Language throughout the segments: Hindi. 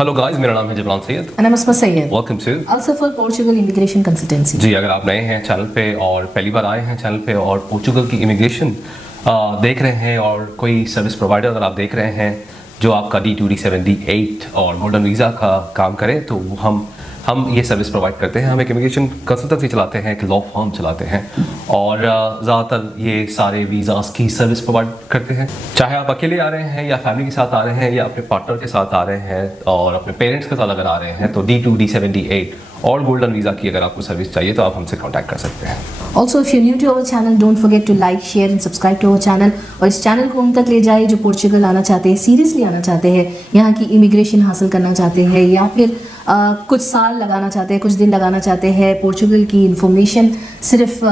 हेलो गाइस, मेरा नाम है Jabran Sayed And I'm Asma Sayed. Welcome to Also for Portugal Immigration Consultancy. जी। अगर आप नए हैं चैनल पे और पहली बार आए हैं चैनल पे और पोर्चुगल की इमिग्रेशन देख रहे हैं और कोई सर्विस प्रोवाइडर अगर आप देख रहे हैं जो आपका D2 D7 D8 और गोल्डन वीज़ा का काम करे तो हम ये सर्विस प्रोवाइड करते हैं। हम एक इमिग्रेशन कंसल्टेंसी चलाते हैं, एक लॉ फर्म चलाते हैं और ज़्यादातर ये सारे वीज़ास की सर्विस प्रोवाइड करते हैं। चाहे आप अकेले आ रहे हैं या फैमिली के साथ आ रहे हैं या अपने पार्टनर के साथ आ रहे हैं और अपने पेरेंट्स के साथ अगर आ रहे हैं तो D2 D7 D8 और गोल्डन वीज़ा की अगर आपको सर्विस चाहिए तो आप हमसे कॉन्टैक्ट कर सकते हैं। Also, if you're new to our channel, don't forget to like, share and subscribe to our channel. और इस चैनल को उन तक ले जाए जो पोर्चुगल आना चाहते हैं, सीरियसली आना चाहते हैं, यहाँ की इमिग्रेशन हासिल करना चाहते हैं या फिर कुछ साल लगाना चाहते हैं, कुछ दिन लगाना चाहते हैं। पोर्चुगल की इन्फॉर्मेशन सिर्फ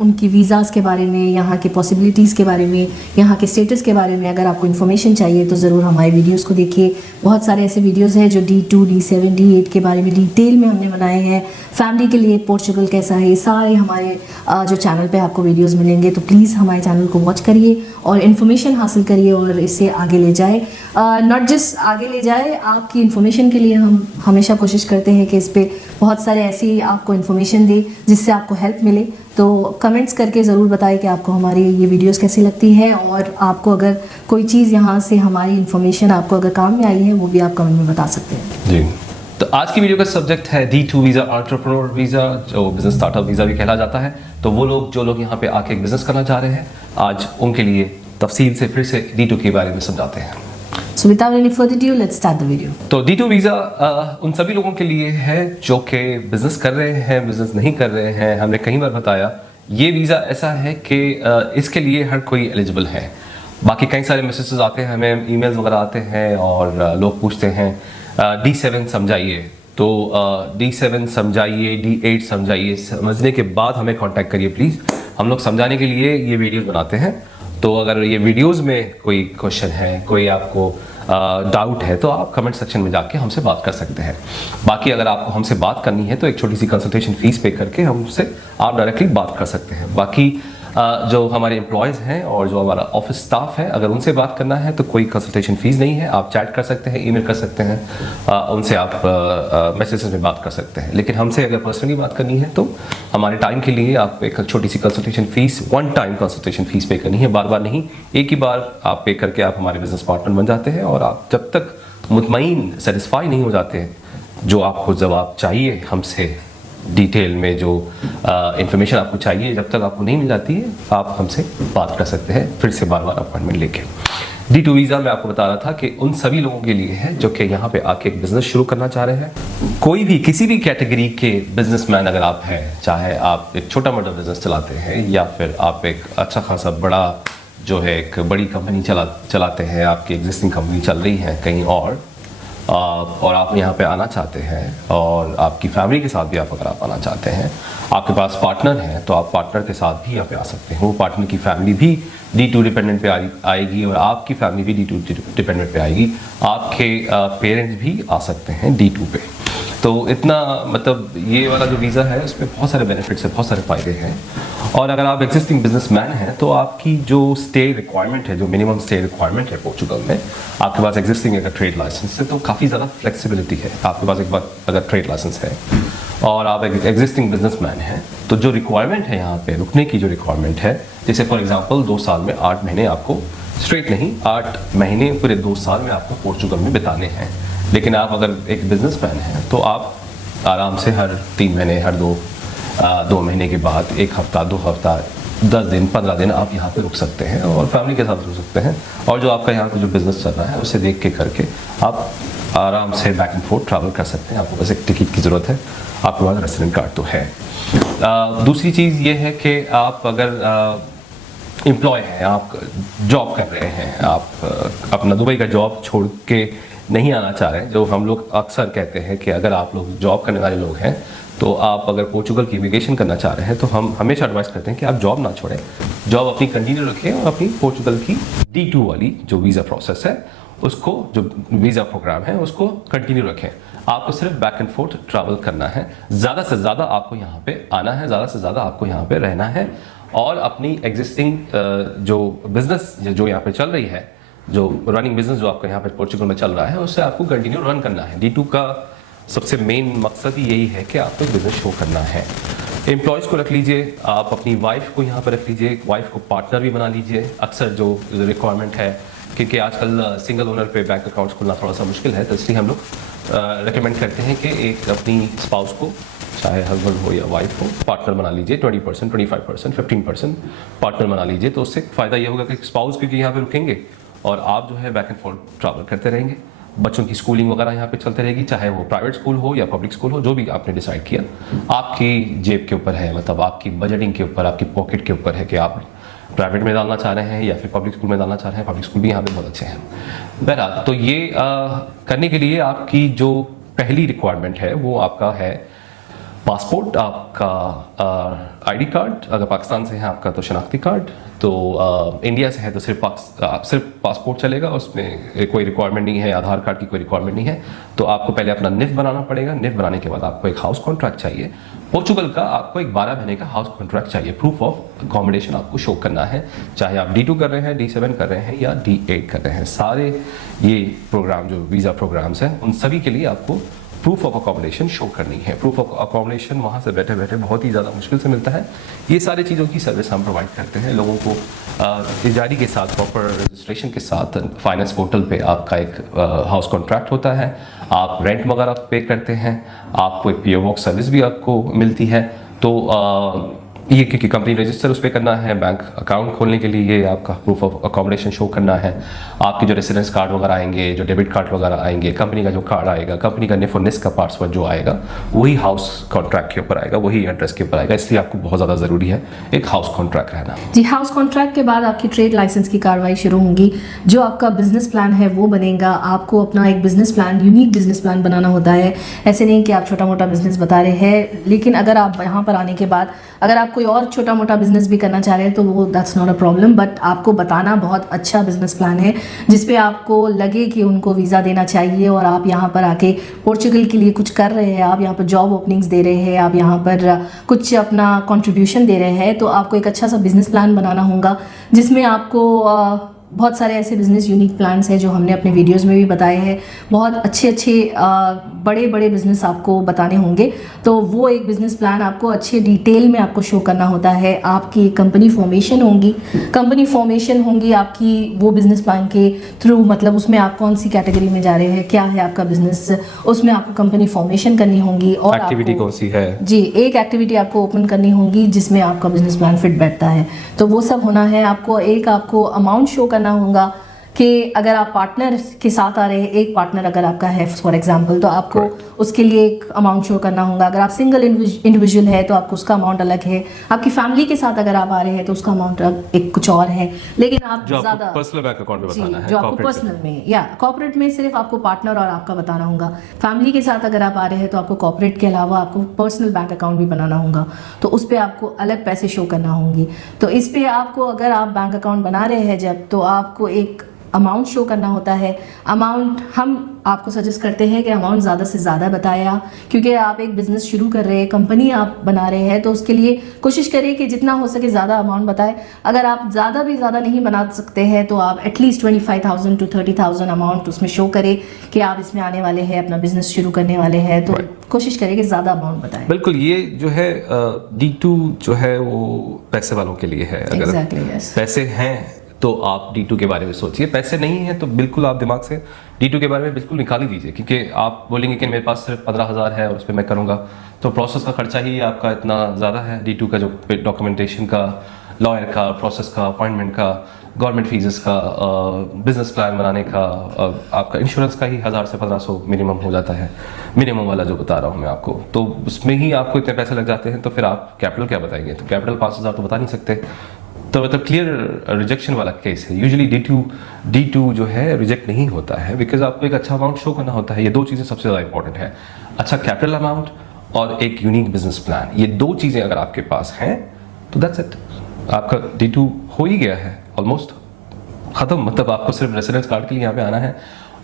उनकी वीज़ाज़ के बारे में, यहाँ के पॉसिबिलिटीज़ के बारे में, यहाँ के स्टेटस के बारे में अगर आपको इन्फॉर्मेशन चाहिए तो ज़रूर हमारे वीडियोज़ को देखिए। बहुत सारे ऐसे वीडियोज़ हैं जो D2 D7 D8 के बारे में डिटेल में हमने बनाए हैं। फैमिली के लिए पोर्चुगल कैसा है, ये सारे हमारे जो चैनल पे आपको वीडियोस मिलेंगे, तो प्लीज़ हमारे चैनल को वॉच करिए और इन्फॉर्मेशन हासिल करिए और इसे आगे ले जाए। नॉट जस्ट आगे ले जाए, आपकी इन्फॉर्मेशन के लिए हम हमेशा कोशिश करते हैं कि इस पर बहुत सारे ऐसी आपको इन्फॉर्मेशन दे जिससे आपको हेल्प मिले। तो कमेंट्स करके ज़रूर बताएं कि आपको हमारी ये वीडियोस कैसी लगती है और आपको अगर कोई चीज़ यहाँ से हमारी इन्फॉर्मेशन आपको अगर काम में आई है वो भी आप कमेंट में बता सकते हैं। जी, तो आज की वीडियो का सब्जेक्ट है D2 वीज़ा, एंटरप्रेन्योर वीज़ा, जो बिजनेस स्टार्टअप वीज़ा भी कहला जाता है। तो वो लोग जो लोग यहाँ पे आके एक बिजनेस करना चाह रहे हैं, आज उनके लिए तफसील से फिर से D2 के बारे में समझाते हैं। So without any further ado, let's start the video. तो D2 वीज़ा उन सभी लोगों के लिए है जो कि बिजनेस कर रहे हैं, बिजनेस नहीं कर रहे हैं। हमने कई बार बताया ये वीज़ा ऐसा है कि इसके लिए हर कोई एलिजिबल है। बाकी कई सारे मैसेजेस आते हैं, हमें ईमेल्स वगैरह आते हैं और लोग पूछते हैं D7 समझाइए, तो D7 समझाइए, D8 समझाइए। समझने के बाद हमें कांटेक्ट करिए प्लीज़। हम लोग समझाने के लिए ये वीडियोस बनाते हैं। तो अगर ये वीडियोस में कोई क्वेश्चन है, कोई आपको डाउट है तो आप कमेंट सेक्शन में जाके हमसे बात कर सकते हैं। बाकी अगर आपको हमसे बात करनी है तो एक छोटी सी कंसल्टेशन फ़ीस पे करके हमसे आप डायरेक्टली बात कर सकते हैं। बाकी जो हमारे एम्प्लॉयज़ हैं और जो हमारा ऑफिस स्टाफ है, अगर उनसे बात करना है तो कोई कंसल्टेशन फ़ीस नहीं है। आप चैट कर सकते हैं, ईमेल कर सकते हैं, उनसे आप मैसेजेस में बात कर सकते हैं। लेकिन हमसे अगर पर्सनली बात करनी है तो हमारे टाइम के लिए आप एक छोटी सी consultation fees, one time consultation fees pay करनी है, बार बार नहीं। एक ही बार आप पे करके आप हमारे बिजनेस पार्टनर बन जाते हैं और आप जब तक मुतमईन, सेटिस्फाई नहीं हो जाते हैं, जो आपको जवाब चाहिए हमसे डिटेल में, जो इंफॉर्मेशन आपको चाहिए, जब तक आपको नहीं मिल जाती है आप हमसे बात कर सकते हैं फिर से बार बार अपॉइंटमेंट लेके। D2 वीज़ा मैं आपको बता रहा था कि उन सभी लोगों के लिए है जो कि यहाँ पे आके एक बिज़नेस शुरू करना चाह रहे हैं। कोई भी किसी भी कैटेगरी के बिजनेसमैन अगर आप हैं, चाहे आप एक छोटा मोटा बिजनेस चलाते हैं या फिर आप एक अच्छा खासा बड़ा जो है एक बड़ी कंपनी चलाते हैं, आपकी एग्जिस्टिंग कंपनी चल रही है कहीं और आप यहाँ पे आना चाहते हैं और आपकी फैमिली के साथ भी आप अगर आप आना चाहते हैं, आपके पास पार्टनर है तो आप पार्टनर के साथ भी यहाँ पे आ सकते हैं। वो पार्टनर की फैमिली भी D2 डिपेंडेंट पे आएगी और आपकी फैमिली भी D2 डिपेंडेंट पे आएगी। आपके पेरेंट्स भी आ सकते हैं D2 पे। तो इतना मतलब ये वाला जो वीज़ा है उसमें बहुत सारे बेनिफिट्स हैं, बहुत सारे फ़ायदे हैं। और अगर आप एग्जिस्टिंग बिजनेसमैन हैं तो आपकी जो स्टे रिक्वायरमेंट है, जो मिनिमम स्टे रिक्वायरमेंट है पोर्चुगल में, आपके पास एग्जिस्टिंग अगर ट्रेड लाइसेंस है तो काफ़ी ज़्यादा फ्लेक्सिबिलिटी है। आपके पास एक बार अगर ट्रेड लाइसेंस है और आप एक एग्जिस्टिंग बिजनेसमैन हैं तो जो रिक्वायरमेंट है यहाँ पे रुकने की, जो रिक्वायरमेंट है, जैसे फॉर एग्जांपल 2 साल में 8 महीने आपको स्ट्रेट नहीं, 8 महीने पूरे 2 साल में आपको पोर्चुगल में बिताने हैं। लेकिन आप अगर एक बिजनेसमैन हैं तो आप आराम से हर 3 महीने, हर 2 महीने के बाद 1 हफ्ता, 2 हफ्ता, 10 दिन, 15 दिन आप यहाँ पे रुक सकते हैं और फैमिली के साथ रुक सकते हैं। और जो आपका यहाँ पे जो बिज़नेस चल रहा है उसे देख के करके आप आराम से बैक एंड फोर्थ ट्रैवल कर सकते हैं। आपको बस एक टिकट की ज़रूरत है, आपके पास रेसिडेंट कार्ड तो है। दूसरी चीज़ ये है कि आप अगर एम्प्लॉय हैं, आप जॉब कर रहे हैं, आप अपना दुबई का जॉब छोड़ के नहीं आना चाह रहे हैं, जो हम लोग अक्सर कहते हैं कि अगर आप लोग जॉब करने वाले लोग हैं तो आप अगर पोर्चुगल की इमिग्रेशन करना चाह रहे हैं तो हम हमेशा एडवाइस करते हैं कि आप जॉब ना छोड़ें, जॉब अपनी कंटिन्यू रखें और अपनी पोर्चुगल की D2 वाली जो वीज़ा प्रोसेस है उसको, जो वीज़ा प्रोग्राम है उसको कंटिन्यू रखें। आपको सिर्फ बैक एंड फोर्थ ट्रैवल करना है, ज़्यादा से ज़्यादा आपको यहाँ पे आना है, ज़्यादा से ज़्यादा आपको यहाँ पे रहना है और अपनी एग्जिस्टिंग जो बिज़नेस जो यहाँ पे चल रही है जो रनिंग बिजनेस जो आपका यहाँ पे पोर्चुगल में चल रहा है उससे आपको कंटिन्यू रन करना है। D2 का सबसे मेन मकसद ही यही है कि आपको बिजनेस शो करना है। एम्प्लॉयज़ को रख लीजिए, आप अपनी वाइफ को यहाँ पर रख लीजिए, वाइफ को पार्टनर भी बना लीजिए। अक्सर जो रिक्वायरमेंट है, क्योंकि आजकल सिंगल ओनर पे बैंक अकाउंट्स खुलना थोड़ा सा मुश्किल है, तो इसलिए हम लोग रिकमेंड करते हैं कि एक अपनी स्पाउस को, चाहे हस्बैंड हो या वाइफ हो, पार्टनर बना लीजिए। 20%, 25%, 15% पार्टनर बना लीजिए। तो उससे फ़ायदा ये होगा कि स्पाउस क्योंकि यहाँ पे रुकेंगे और आप जो है बैक एंड फोर्थ ट्रैवल करते रहेंगे। बच्चों की स्कूलिंग वगैरह यहाँ पे चलते रहेगी, चाहे वो प्राइवेट स्कूल हो या पब्लिक स्कूल हो, जो भी आपने डिसाइड किया आपकी जेब के ऊपर है, मतलब आपकी बजटिंग के ऊपर, आपकी पॉकेट के ऊपर है कि आप प्राइवेट में डालना चाह रहे हैं या फिर पब्लिक स्कूल में डालना चाह रहे हैं। पब्लिक स्कूल भी यहाँ पे बहुत अच्छे हैं। बहरहाल, तो ये करने के लिए आपकी जो पहली रिक्वायरमेंट है वो आपका है पासपोर्ट, आपका आईडी कार्ड, अगर पाकिस्तान से है आपका तो शनाख्ती कार्ड, तो इंडिया से है तो सिर्फ पासपोर्ट चलेगा, उसमें कोई रिक्वायरमेंट नहीं है, आधार कार्ड की कोई रिक्वायरमेंट नहीं है। तो आपको पहले अपना निफ बनाना पड़ेगा। निफ बनाने के बाद आपको एक हाउस कॉन्ट्रैक्ट चाहिए। पोर्चुगल का आपको एक 12 महीने का हाउस कॉन्ट्रैक्ट चाहिए। प्रूफ ऑफ अकोमोडेशन आपको शो करना है, चाहे आप D2 कर रहे हैं, D7 कर रहे हैं या D8 कर रहे हैं। सारे ये प्रोग्राम जो वीज़ा प्रोग्राम्स हैं उन सभी के लिए आपको प्रूफ ऑफ अकोमोडेशन शो करनी है। प्रूफ ऑफ अकोमोडेशन वहाँ से बैठे बैठे बहुत ही ज़्यादा मुश्किल से मिलता है। ये सारी चीज़ों की सर्विस हम प्रोवाइड करते हैं लोगों को। तिजारी के साथ, प्रॉपर रजिस्ट्रेशन के साथ फाइनेंस पोर्टल पे आपका एक हाउस कॉन्ट्रैक्ट होता है, आप रेंट वगैरह पे करते हैं, आपको एक PO बॉक्स सर्विस भी आपको मिलती है। तो ये क्योंकि कंपनी रजिस्टर उस पर करना है, बैंक अकाउंट खोलने के लिए ये आपका प्रूफ ऑफ अकोमोडेशन शो करना है। आपके जो रेसिडेंस कार्ड वगैरह आएंगे, जो डेबिट कार्ड वगैरह आएंगे, कंपनी का जो कार्ड आएगा, कंपनी का निफ और निस का पासवर्ड जो आएगा वही हाउस कॉन्ट्रैक्ट के ऊपर आएगा, वही एड्रेस के ऊपर आएगा। इसलिए आपको बहुत ज़्यादा ज़रूरी है एक हाउस कॉन्ट्रैक्ट रहना। जी, हाउस कॉन्ट्रैक्ट के बाद आपकी ट्रेड लाइसेंस की कार्रवाई शुरू होंगी। जो आपका बिजनेस प्लान है वो बनेगा। आपको अपना एक business plan, unique business plan बनाना होता है। ऐसे नहीं कि आप छोटा मोटा बिजनेस बता रहे हैं, लेकिन अगर आप यहाँ पर आने के बाद अगर आप कोई और छोटा मोटा बिजनेस भी करना चाह रहे हैं तो वो that's not a problem, but आपको बताना बहुत अच्छा बिजनेस प्लान है जिसपे आपको लगे कि उनको वीज़ा देना चाहिए और आप यहाँ पर आके पोर्चुगल के लिए कुछ कर रहे हैं, आप यहाँ पर जॉब ओपनिंग्स दे रहे हैं, आप यहाँ पर कुछ अपना कंट्रीब्यूशन दे रहे हैं। तो आपको एक अच्छा सा बिजनेस प्लान बनाना होगा जिसमें आपको बहुत सारे ऐसे बिजनेस यूनिक प्लान्स हैं जो हमने अपने वीडियोस में भी बताए हैं। बहुत अच्छे बड़े बड़े बिजनेस आपको बताने होंगे। तो वो एक बिजनेस प्लान आपको अच्छे डिटेल में आपको शो करना होता है। आपकी कंपनी फॉर्मेशन होंगी आपकी वो बिजनेस प्लान के थ्रू, मतलब उसमें आप कौन सी कैटेगरी में जा रहे हैं, क्या है आपका बिजनेस, उसमें आपको कंपनी फॉर्मेशन करनी होगी। और एक्टिविटी कौन सी है? जी, एक एक्टिविटी आपको ओपन करनी होगी जिसमें आपका बिजनेस प्लान फिट बैठता है। तो वो सब होना है। आपको अमाउंट शो करना होगा कि अगर आप पार्टनर के साथ आ रहे हैं, एक पार्टनर अगर आपका है फॉर एग्जांपल, तो आपको उसके लिए एक अमाउंट शो करना होगा। अगर आप सिंगल इंडिविजुअल है तो आपको उसका अमाउंट अलग है। आपकी फैमिली के साथ अगर आप आ रहे हैं तो उसका अमाउंट एक कुछ और है। लेकिन आप ज़्यादा पर्सनल बैंक अकाउंट में बताना है, जो आपको पर्सनल में या कॉर्पोरेट में सिर्फ आपको पार्टनर और आपका बताना होगा। फैमिली के साथ अगर आप आ रहे हैं तो आपको कॉर्पोरेट के अलावा आपको पर्सनल बैंक अकाउंट भी बनाना होगा, तो उस पर आपको अलग पैसे शो करना होंगे। तो इस पर आपको, अगर आप बैंक अकाउंट बना रहे हैं जब, तो आपको एक अमाउंट शो करना होता है। अमाउंट हम आपको सजेस्ट करते हैं कि अमाउंट ज़्यादा से ज़्यादा बताया, क्योंकि आप एक बिज़नेस शुरू कर रहे हैं, कंपनी आप बना रहे हैं, तो उसके लिए कोशिश करें कि जितना हो सके ज़्यादा अमाउंट बताएं। अगर आप ज़्यादा नहीं बना सकते हैं तो आप एटलीस्ट 25,000 to 30,000 अमाउंट उसमें शो करें कि आप इसमें आने वाले हैं, अपना बिजनेस शुरू करने वाले हैं। तो कोशिश करें कि ज़्यादा अमाउंट बताएं। बिल्कुल, ये जो है D2 जो है वो पैसे वालों के लिए है। अगर पैसे हैं तो आप D2 के बारे में सोचिए, पैसे नहीं है तो बिल्कुल आप दिमाग से D2 के बारे में बिल्कुल निकाल ही दीजिए, क्योंकि आप बोलेंगे कि मेरे पास सिर्फ 15,000 है और उस पर मैं करूँगा, तो प्रोसेस का खर्चा ही आपका इतना ज़्यादा है। D2 का जो डॉक्यूमेंटेशन का, लॉयर का, प्रोसेस का, अपॉइंटमेंट का, गवर्नमेंट फीस का, बिजनेस प्लान बनाने का, आपका इंश्योरेंस का ही 1000 से 1500 मिनिमम हो जाता है, मिनिमम वाला जो बता रहा हूँ मैं आपको। तो उसमें ही आपको इतने पैसे लग जाते हैं, तो फिर आप कैपिटल क्या बताएंगे? तो कैपिटल 5,000 तो बता नहीं सकते। तो मतलब क्लियर रिजेक्शन वाला केस है। यूजुअली D2 जो है रिजेक्ट नहीं होता है, बिकॉज आपको एक अच्छा अमाउंट शो करना होता है। ये दो चीज़ें सबसे ज़्यादा इंपॉर्टेंट है, अच्छा कैपिटल अमाउंट और एक यूनिक बिजनेस प्लान। ये दो चीज़ें अगर आपके पास हैं तो दैट्स इट, आपका D2 हो ही गया है, ऑलमोस्ट ख़त्म। मतलब आपको सिर्फ रेसिडेंस कार्ड के लिए यहाँ पे आना है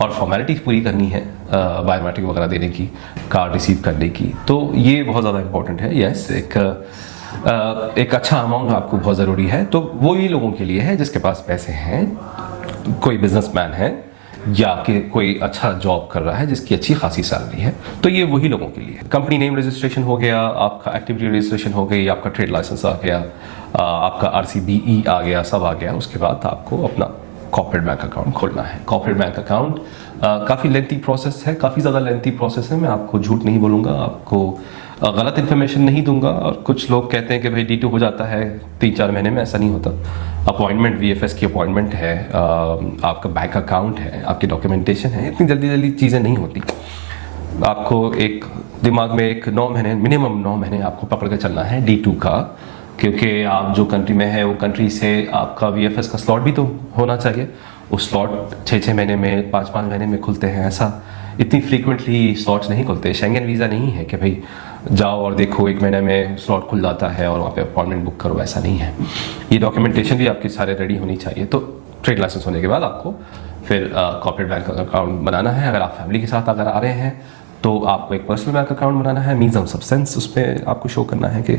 और फॉर्मेलिटीज पूरी करनी है, बायोमेट्रिक वगैरह देने की, कार्ड रिसीव करने की। तो ये बहुत ज़्यादा इंपॉर्टेंट है। यस, एक अच्छा अमाउंट आपको बहुत ज़रूरी है। तो वो ये लोगों के लिए है जिसके पास पैसे हैं, कोई बिजनेसमैन है या कि कोई अच्छा जॉब कर रहा है जिसकी अच्छी खासी सैलरी है, तो ये वही लोगों के लिए। कंपनी नेम रजिस्ट्रेशन हो गया, आपका एक्टिविटी रजिस्ट्रेशन हो गई, आपका ट्रेड लाइसेंस आ गया, आपका RCBE आ गया, सब आ गया। उसके बाद आपको अपना कॉर्पोरेट बैंक अकाउंट खोलना है। कॉर्पोरेट बैंक अकाउंट काफ़ी लेंथी प्रोसेस है, काफ़ी ज़्यादा लेंथी प्रोसेस है। मैं आपको झूठ नहीं बोलूँगा, आपको गलत इन्फॉर्मेशन नहीं दूंगा। और कुछ लोग कहते हैं कि भाई D2 हो जाता है 3-4 महीने में, ऐसा नहीं होता। अपॉइंटमेंट, VFS की अपॉइंटमेंट है, आपका बैंक अकाउंट है, आपकी डॉक्यूमेंटेशन है, इतनी जल्दी जल्दी चीज़ें नहीं होती। आपको एक दिमाग में एक 9 महीने, मिनिमम 9 महीने आपको पकड़ के चलना है D2 का, क्योंकि आप जो कंट्री में है वो कंट्री से आपका VFS का स्लॉट भी तो होना चाहिए। उस स्लॉट 6-6 महीने में, 5-5 महीने में खुलते हैं। ऐसा इतनी फ्रीक्वेंटली स्लॉट्स नहीं खुलते। शेंगन वीज़ा नहीं है कि भाई जाओ और देखो 1 महीने में स्लॉट खुल जाता है और वहाँ पे अपॉइंटमेंट बुक करो, ऐसा नहीं है। ये डॉक्यूमेंटेशन भी आपकी सारे रेडी होनी चाहिए। तो ट्रेड लाइसेंस होने के बाद आपको फिर कॉर्पोरेट बैंक अकाउंट बनाना है। अगर आप फैमिली के साथ अगर आ रहे हैं तो आपको एक पर्सनल बैंक अकाउंट बनाना है। मीन्स ऑफ सब्सटेंस उस पर आपको शो करना है कि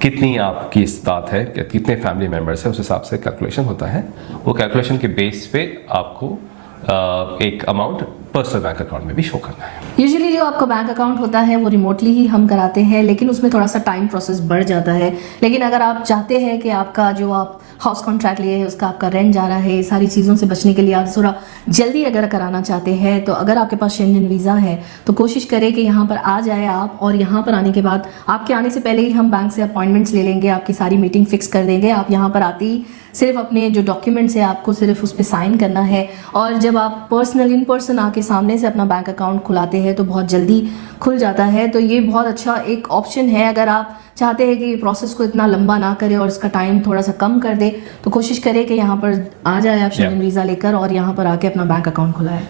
कितनी आपकी इस्तात है, कितने फैमिली मेम्बर्स हैं, उस हिसाब से कैलकुलेशन होता है। वो कैलकुलेशन के बेस पे आपको एक अमाउंट पर्सनल बैंक अकाउंट में भी शो करना है। यूजुअली जो आपका बैंक अकाउंट होता है वो रिमोटली ही हम कराते हैं, लेकिन उसमें थोड़ा सा टाइम प्रोसेस बढ़ जाता है। लेकिन अगर आप चाहते हैं कि आपका जो आप हाउस कॉन्ट्रैक्ट लिए है उसका आपका रेंट जा रहा है, सारी चीज़ों से बचने के लिए आप थोड़ा जल्दी अगर कराना चाहते हैं, तो अगर आपके पास शेंगन वीज़ा है तो कोशिश करें कि यहाँ पर आ जाए आप। और यहाँ पर आने के बाद आपके आने से पहले ही हम बैंक से अपॉइंटमेंट्स ले लेंगे, आपकी सारी मीटिंग फिक्स कर देंगे। आप यहाँ पर आते ही सिर्फ अपने जो डॉक्यूमेंट्स है आपको सिर्फ उस पर साइन करना है। और जब आप पर्सनल इन पर्सन आके सामने से अपना बैंक अकाउंट खुलाते हैं तो बहुत जल्दी खुल जाता है। तो ये बहुत अच्छा एक ऑप्शन है। अगर आप चाहते हैं कि प्रोसेस को इतना लंबा ना करे और इसका टाइम थोड़ा सा कम कर दे, तो कोशिश करें कि यहाँ पर आ जाए आप शेंगन वीज़ा लेकर और यहाँ पर आके अपना बैंक अकाउंट खुलाएं।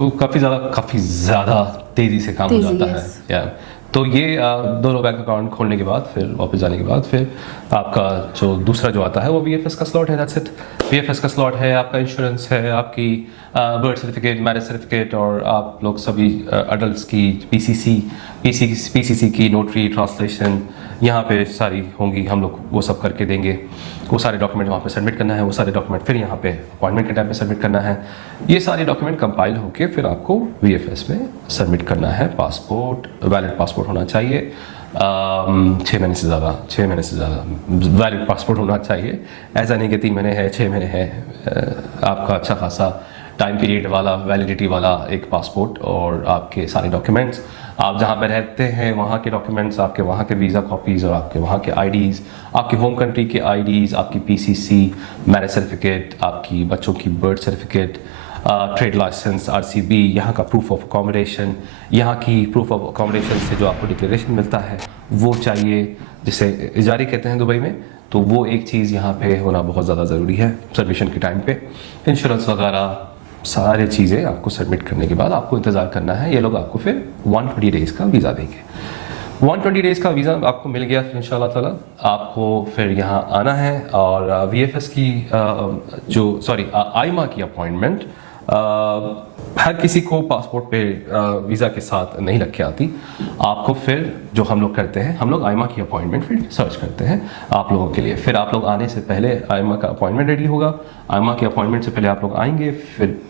वो काफ़ी ज़्यादा तेज़ी से काम हो जाता है। तो ये दोनों बैंक अकाउंट खोलने के बाद फिर वापस जाने के बाद फिर आपका जो दूसरा जो आता है वो VFS का स्लॉट है। That's it. VFS का स्लॉट है, आपका इंश्योरेंस है, आपकी बर्थ सर्टिफिकेट, मैरिज सर्टिफिकेट, और आप लोग सभी अडल्ट की PCC की नोटरी, ट्रांसलेशन यहाँ पे सारी होंगी। हम लोग वो सब करके देंगे। वो सारे डॉक्यूमेंट वहाँ पे सबमिट करना है, वो सारे डॉक्यूमेंट फिर यहाँ पे अपॉइंटमेंट के टाइम पे सबमिट करना है। ये सारे डॉक्यूमेंट कंपाइल होके फिर आपको VFS में सबमिट करना है। पासपोर्ट, वैलिड पासपोर्ट होना चाहिए, 6 महीने से ज़्यादा वैलिड पासपोर्ट होना चाहिए। ऐसा नहीं कि 3 महीने है, 6 महीने है, आपका अच्छा खासा टाइम पीरियड वाला, वैलिडिटी वाला एक पासपोर्ट और आपके सारे डॉक्यूमेंट्स, आप जहाँ पे रहते हैं वहाँ के डॉक्यूमेंट्स, आपके वहाँ के वीज़ा कॉपीज़ और आपके वहाँ के IDs, आपकी होम कंट्री के IDs, आपकी PCC, मैरिज सर्टिफिकेट, आपकी बच्चों की birth certificate, trade licence, RCB, यहाँ का प्रूफ ऑफ अकोमोडेशन, यहाँ की प्रूफ ऑफ अकोमोडेशन से जो आपको डिक्लेरेशन मिलता है वो चाहिए, जिसे इजारी कहते हैं दुबई में। तो वो एक चीज़ यहाँ पे होना बहुत ज़्यादा ज़रूरी है सबमिशन के टाइम पे। इंश्योरेंस वगैरह सारी चीज़ें आपको सबमिट करने के बाद आपको इंतज़ार करना है। ये लोग आपको फिर 120 डेज़ का वीज़ा देंगे। 120 डेज़ का वीज़ा आपको मिल गया फिर इंशाल्लाह ताला आपको फिर यहाँ आना है। और VFS की आईमा की अपॉइंटमेंट हर किसी को पासपोर्ट पे वीज़ा के साथ नहीं लग के आती। आपको फिर जो हम लोग करते हैं, हम लोग आईमा की अपॉइंटमेंट फिर सर्च करते हैं आप लोगों के लिए। फिर आप लोग आने से पहले आईमा का अपॉइंटमेंट रेडी होगा। आईमा की अपॉइंटमेंट से पहले आप लोग आएंगे, फिर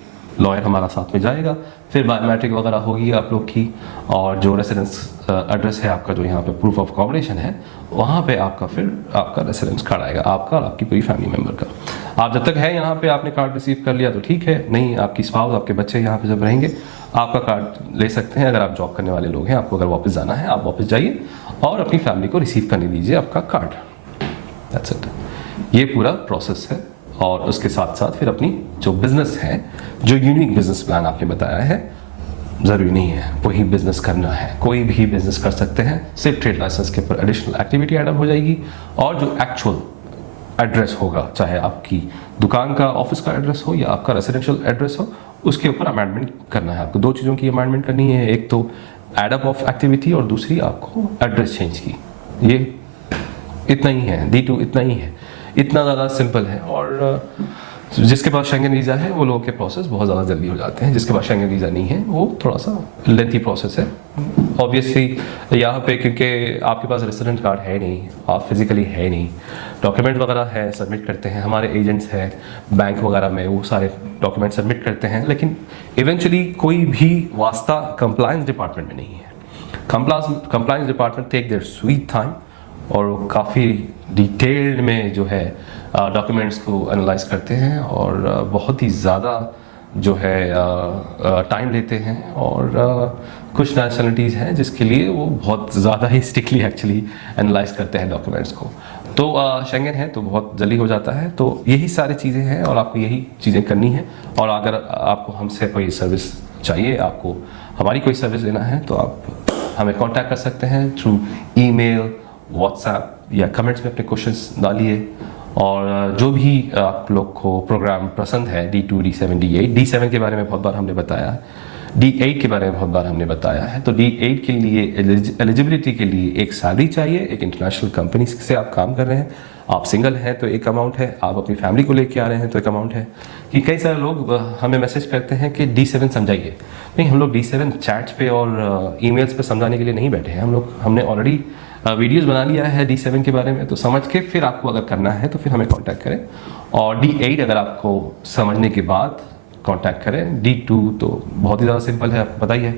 लॉयर हमारा साथ में जाएगा, फिर बायोमेट्रिक वगैरह होगी आप लोग की, और जो रेसिडेंस एड्रेस है आपका, जो यहाँ पे प्रूफ ऑफ अकोमोडेशन है, वहाँ पे आपका फिर आपका रेसिडेंस कार्ड आएगा, आपका और आपकी पूरी फैमिली मेम्बर का। आप जब तक है यहाँ पे, आपने कार्ड रिसीव कर लिया तो ठीक है, नहीं आपकी स्पाउस, आपके बच्चे यहाँ पे जब रहेंगे आपका कार्ड ले सकते हैं। अगर आप जॉब करने वाले लोग हैं, आपको अगर वापस जाना है आप वापस जाइए और अपनी फैमिली को रिसीव करने दीजिए आपका कार्ड। That's it. ये पूरा प्रोसेस है। और उसके साथ साथ फिर अपनी जो बिज़नेस है, जो यूनिक बिज़नेस प्लान आपने बताया है, ज़रूरी नहीं है वही बिज़नेस करना है, कोई भी बिज़नेस कर सकते हैं। सिर्फ ट्रेड लाइसेंस के ऊपर एडिशनल एक्टिविटी ऐड हो जाएगी और जो एक्चुअल एड्रेस होगा, चाहे आपकी दुकान का, ऑफिस का एड्रेस हो या आपका रेसिडेंशियल एड्रेस हो, उसके ऊपर अमेंडमेंट करना है आपको। 2 चीज़ों की अमेंडमेंट करनी है, एक तो एडअप ऑफ एक्टिविटी और दूसरी आपको एड्रेस चेंज की। ये इतना ही है, D2 इतना ही है, इतना ज़्यादा सिंपल है। और जिसके पास शेंगन वीज़ा है वो लोगों के प्रोसेस बहुत ज़्यादा जल्दी हो जाते हैं। जिसके पास शेंगन वीज़ा नहीं है वो थोड़ा सा लेंथी प्रोसेस है। ऑब्वियसली यहाँ पे क्योंकि आपके पास रेसिडेंट कार्ड है नहीं, आप फिजिकली है नहीं, डॉक्यूमेंट वगैरह है सबमिट करते हैं, हमारे एजेंट्स हैं बैंक वगैरह में, वो सारे डॉक्यूमेंट सबमिट करते हैं, लेकिन इवेंचुअली कोई भी वास्ता कंप्लायंस डिपार्टमेंट में नहीं है। Compliance department take their sweet time और वो काफ़ी डिटेल्ड में जो है डॉक्यूमेंट्स को एनालाइज करते हैं और बहुत ही ज़्यादा जो है टाइम लेते हैं, और कुछ नेशनलिटीज़ हैं जिसके लिए वो बहुत ज़्यादा ही स्ट्रिक्टली एक्चुअली एनालाइज करते हैं डॉक्यूमेंट्स को। तो शेंगन है तो बहुत जल्दी हो जाता है। तो यही सारी चीज़ें हैं और आपको यही चीज़ें करनी है। और अगर आपको हमसे कोई सर्विस चाहिए, आपको हमारी कोई सर्विस लेना है, तो आप हमें कांटेक्ट कर सकते हैं थ्रू ईमेल, व्हाट्सएप या कमेंट्स में अपने क्वेश्चंस डालिए। और जो भी आप लोग को प्रोग्राम पसंद है, D2, D7, D8, D7 के बारे में बहुत बार हमने बताया है, D8 के बारे में बहुत बार हमने बताया है। तो D8 के लिए एलिजिबिलिटी के लिए एक सैलरी चाहिए, एक इंटरनेशनल कंपनी से आप काम कर रहे हैं, आप सिंगल हैं तो एक अमाउंट है, आप अपनी फैमिली को लेके आ रहे हैं तो एक अमाउंट है। कि कई सारे लोग हमें मैसेज करते हैं कि D7 समझाइए। नहीं, हम लोग D7 चैट्स पे और ईमेल्स पे समझाने के लिए नहीं बैठे हैं। हमने ऑलरेडी वीडियोस बना लिया है D7 के बारे में, तो समझ के फिर आपको अगर करना है तो फिर हमें कांटेक्ट करें। और D8 अगर आपको समझने के बाद कांटेक्ट करें। D2 तो बहुत ही ज़्यादा सिंपल है, आपको पता ही है,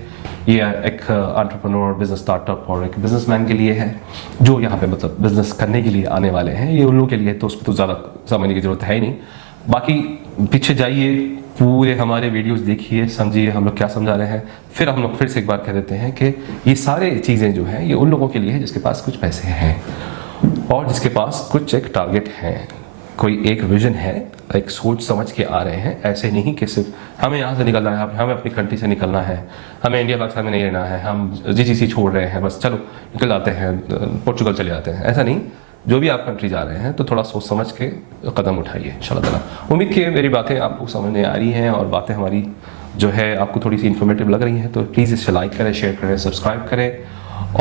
ये एक एंटरप्रेन्योर, बिजनेस स्टार्टअप और एक बिजनेसमैन के लिए है जो यहाँ पे मतलब बिजनेस करने के लिए आने वाले हैं। ये उन लोगों के लिए तो उस पर तो ज़्यादा समझने की ज़रूरत है ही नहीं। बाकी पीछे जाइए, पूरे हमारे वीडियोस देखिए, समझिए हम लोग क्या समझा रहे हैं। फिर हम लोग फिर से एक बार कह देते हैं कि ये सारे चीज़ें जो हैं ये उन लोगों के लिए है जिसके पास कुछ पैसे हैं और जिसके पास कुछ एक टारगेट है, कोई एक विजन है, एक सोच समझ के आ रहे हैं। ऐसे नहीं कि सिर्फ हमें यहाँ से निकलना है, हमें अपनी कंट्री से निकलना है, हमें इंडिया पाकिस्तान में नहीं रहना है, हम GCC छोड़ रहे हैं, बस चलो निकल जाते हैं, पोर्चुगल चले जाते हैं। ऐसा नहीं, जो भी आप कंट्री जा रहे हैं तो थोड़ा सोच समझ के कदम उठाइए इंशाल्लाह ताला। उम्मीद की मेरी बातें आपको समझ में आ रही हैं और बातें हमारी जो है आपको थोड़ी सी इन्फॉर्मेटिव लग रही हैं, तो प्लीज़ इसे लाइक करें, शेयर करें, सब्सक्राइब करें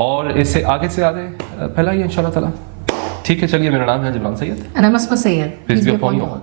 और इससे आगे से आगे फैलाइए इंशाल्लाह ताला। ठीक है, चलिए, मेरा नाम है Jabran Sayed. And I'm Asma Sayed. Peace be upon you all.